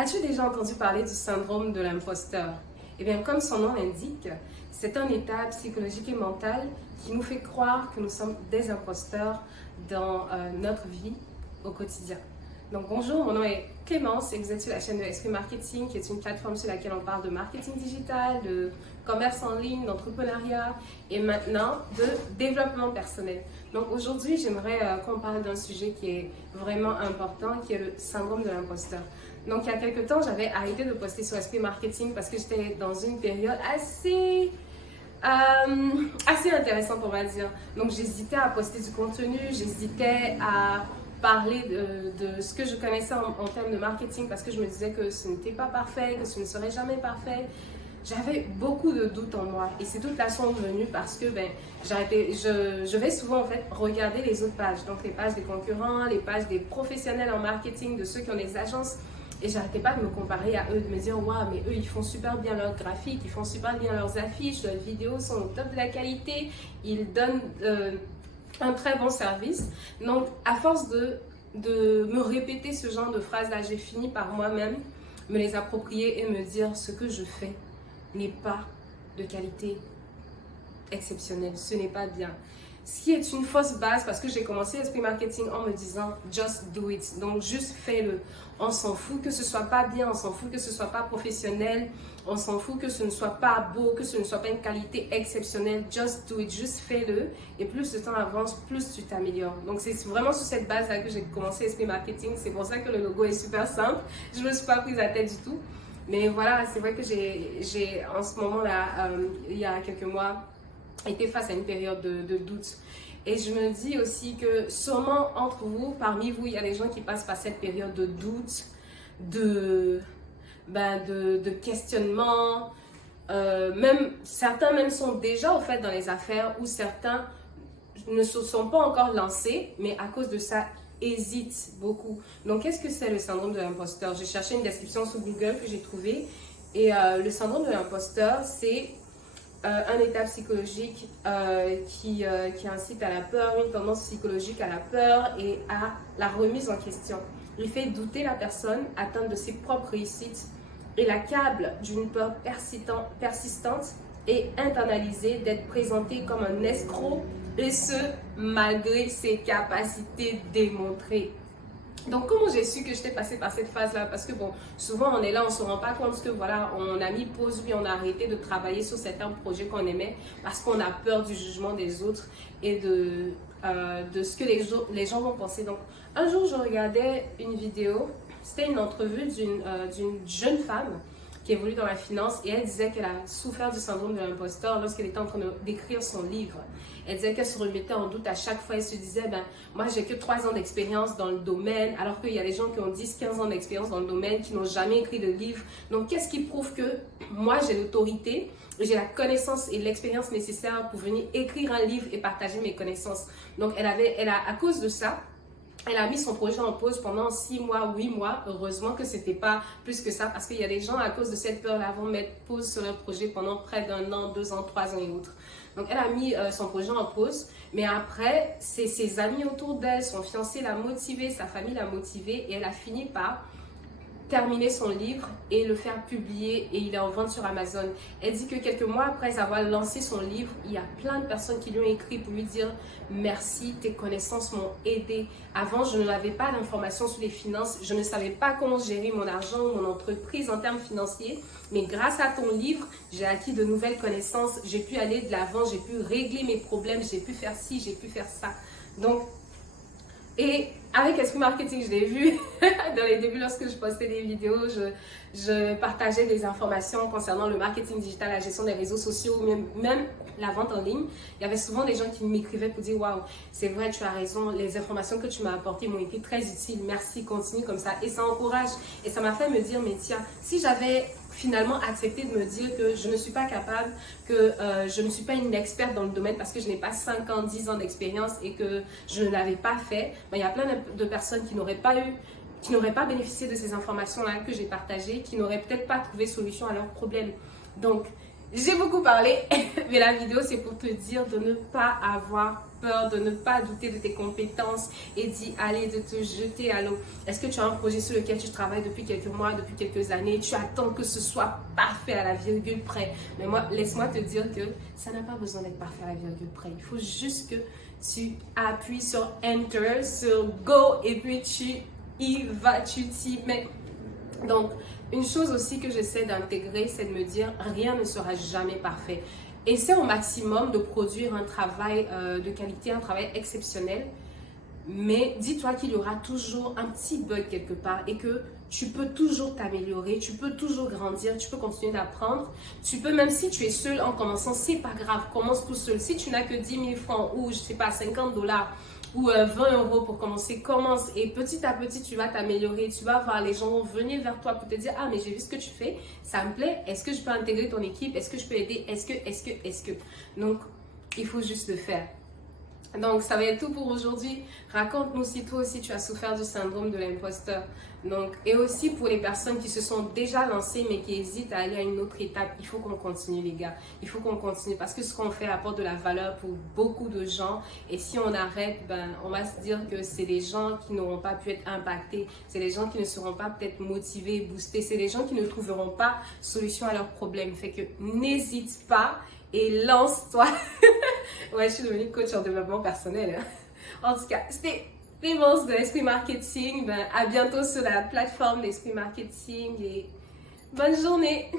As-tu déjà entendu parler du syndrome de l'imposteur? Eh bien, comme son nom l'indique, c'est un état psychologique et mental qui nous fait croire que nous sommes des imposteurs dans notre vie au quotidien. Donc bonjour, mon nom est Clémence et vous êtes sur la chaîne de Esprit Marketing, qui est une plateforme sur laquelle on parle de marketing digital, de commerce en ligne, d'entrepreneuriat et maintenant de développement personnel. Donc aujourd'hui, j'aimerais qu'on parle d'un sujet qui est vraiment important, qui est le syndrome de l'imposteur. Donc il y a quelques temps, j'avais arrêté de poster sur Esprit Marketing parce que j'étais dans une période assez intéressante, on va dire. Donc j'hésitais à poster du contenu, j'hésitais à parler de ce que je connaissais en termes de marketing parce que je me disais que ce n'était pas parfait, que ce ne serait jamais parfait. J'avais beaucoup de doutes en moi et ces doutes-là sont venus parce que je vais souvent en fait regarder les autres pages, donc les pages des concurrents, les pages des professionnels en marketing, de ceux qui ont des agences. Et j'arrêtais pas de me comparer à eux, de me dire waouh, mais eux ils font super bien leurs graphiques, ils font super bien leurs affiches, leurs vidéos sont au top de la qualité, ils donnent un très bon service. Donc à force de me répéter ce genre de phrases-là, j'ai fini par moi-même me les approprier et me dire ce que je fais n'est pas de qualité exceptionnelle, ce n'est pas bien. Ce qui est une fausse base parce que j'ai commencé Esprit Marketing en me disant just do it. Donc juste fais-le. On s'en fout que ce soit pas bien, on s'en fout que ce soit pas professionnel, on s'en fout que ce ne soit pas beau, que ce ne soit pas une qualité exceptionnelle. Just do it, juste fais-le. Et plus le temps avance, plus tu t'améliores. Donc c'est vraiment sur cette base-là que j'ai commencé Esprit Marketing. C'est pour ça que le logo est super simple. Je me suis pas prise la tête du tout. Mais voilà, c'est vrai que j'ai en ce moment-là, il y a quelques mois, été face à une période de doute. Et je me dis aussi que sûrement entre vous, parmi vous, il y a des gens qui passent par cette période de doute, de questionnement. Même, certains même sont déjà au fait dans les affaires ou certains ne se sont pas encore lancés, mais à cause de ça, hésitent beaucoup. Donc, qu'est-ce que c'est le syndrome de l'imposteur? J'ai cherché une description sur Google que j'ai trouvée. Et le syndrome de l'imposteur, c'est un état psychologique qui incite à la peur, une tendance psychologique à la peur et à la remise en question. Il fait douter la personne atteinte de ses propres réussites et l'accable d'une peur persistante et internalisée d'être présenté comme un escroc, et ce, malgré ses capacités démontrées. Donc, comment j'ai su que j'étais passée par cette phase-là? Parce que bon, souvent on est là, on ne se rend pas compte que voilà, on a mis pause, puis on a arrêté de travailler sur certains projets qu'on aimait parce qu'on a peur du jugement des autres et de ce que les gens vont penser. Donc, un jour, je regardais une vidéo, c'était une entrevue d'une jeune femme qui évolue dans la finance et elle disait qu'elle a souffert du syndrome de l'imposteur lorsqu'elle était en train d'écrire son livre. Elle disait qu'elle se remettait en doute à chaque fois. Elle se disait, moi j'ai que 3 ans d'expérience dans le domaine, alors qu'il y a des gens qui ont 10-15 ans d'expérience dans le domaine, qui n'ont jamais écrit de livre. Donc qu'est-ce qui prouve que moi j'ai l'autorité, j'ai la connaissance et l'expérience nécessaire pour venir écrire un livre et partager mes connaissances? Donc à cause de ça, elle a mis son projet en pause pendant 6 mois, 8 mois. Heureusement que c'était pas plus que ça parce qu'il y a des gens à cause de cette peur-là vont mettre pause sur leur projet pendant près d'1 an, 2 ans, 3 ans et autres. Donc elle a mis son projet en pause, mais après, ses amis autour d'elle, son fiancé l'a motivée, sa famille l'a motivée et elle a fini par terminer son livre et le faire publier et il est en vente sur Amazon. Elle dit que quelques mois après avoir lancé son livre, il y a plein de personnes qui lui ont écrit pour lui dire merci, tes connaissances m'ont aidé. Avant, je n'avais pas d'informations sur les finances, je ne savais pas comment gérer mon argent ou mon entreprise en termes financiers, mais grâce à ton livre, j'ai acquis de nouvelles connaissances, j'ai pu aller de l'avant, j'ai pu régler mes problèmes, j'ai pu faire ci, j'ai pu faire ça. Donc, et avec Esprit Marketing, je l'ai vu dans les débuts lorsque je postais des vidéos, je partageais des informations concernant le marketing digital, la gestion des réseaux sociaux, même la vente en ligne. Il y avait souvent des gens qui m'écrivaient pour dire waouh, c'est vrai, tu as raison, les informations que tu m'as apportées m'ont été très utiles, merci, continue comme ça. Et ça encourage. Et ça m'a fait me dire, mais tiens, si j'avais finalement accepté de me dire que je ne suis pas capable, que je ne suis pas une experte dans le domaine parce que je n'ai pas 5 ans, 10 ans d'expérience et que je ne l'avais pas fait, il y a plein de personnes qui n'auraient pas bénéficié de ces informations-là que j'ai partagées, qui n'auraient peut-être pas trouvé solution à leurs problèmes. Donc, j'ai beaucoup parlé, mais la vidéo c'est pour te dire de ne pas avoir peur, de ne pas douter de tes compétences et d'y aller, de te jeter à l'eau. Est-ce que tu as un projet sur lequel tu travailles depuis quelques mois, depuis quelques années, tu attends que ce soit parfait à la virgule près? Mais moi, laisse-moi te dire que ça n'a pas besoin d'être parfait à la virgule près. Il faut juste que tu appuies sur Enter, sur Go et puis tu y vas, tu t'y mets. Donc, une chose aussi que j'essaie d'intégrer, c'est de me dire, rien ne sera jamais parfait. Essaie au maximum de produire un travail de qualité, un travail exceptionnel, mais dis-toi qu'il y aura toujours un petit bug quelque part et que tu peux toujours t'améliorer, tu peux toujours grandir, tu peux continuer d'apprendre. Tu peux, même si tu es seul en commençant, c'est pas grave, commence tout seul. Si tu n'as que 10 000 francs ou je sais pas, 50 dollars, ou 20 € pour commencer, commence et petit à petit tu vas t'améliorer, tu vas voir les gens vont venir vers toi pour te dire ah mais j'ai vu ce que tu fais, ça me plaît, est-ce que je peux intégrer ton équipe, est-ce que je peux aider, est-ce que, donc il faut juste le faire. Donc, ça va être tout pour aujourd'hui. Raconte-nous si toi aussi tu as souffert du syndrome de l'imposteur. Donc, et aussi pour les personnes qui se sont déjà lancées mais qui hésitent à aller à une autre étape, il faut qu'on continue les gars. Il faut qu'on continue parce que ce qu'on fait apporte de la valeur pour beaucoup de gens. Et si on arrête, ben, on va se dire que c'est des gens qui n'auront pas pu être impactés. C'est des gens qui ne seront pas peut-être motivés, boostés. C'est des gens qui ne trouveront pas solution à leurs problèmes. Fait que n'hésite pas et lance-toi. Ouais, je suis devenue coach en développement personnel. En tout cas, c'était Clémence de Esprit Marketing. Ben, à bientôt sur la plateforme d'Esprit Marketing et bonne journée.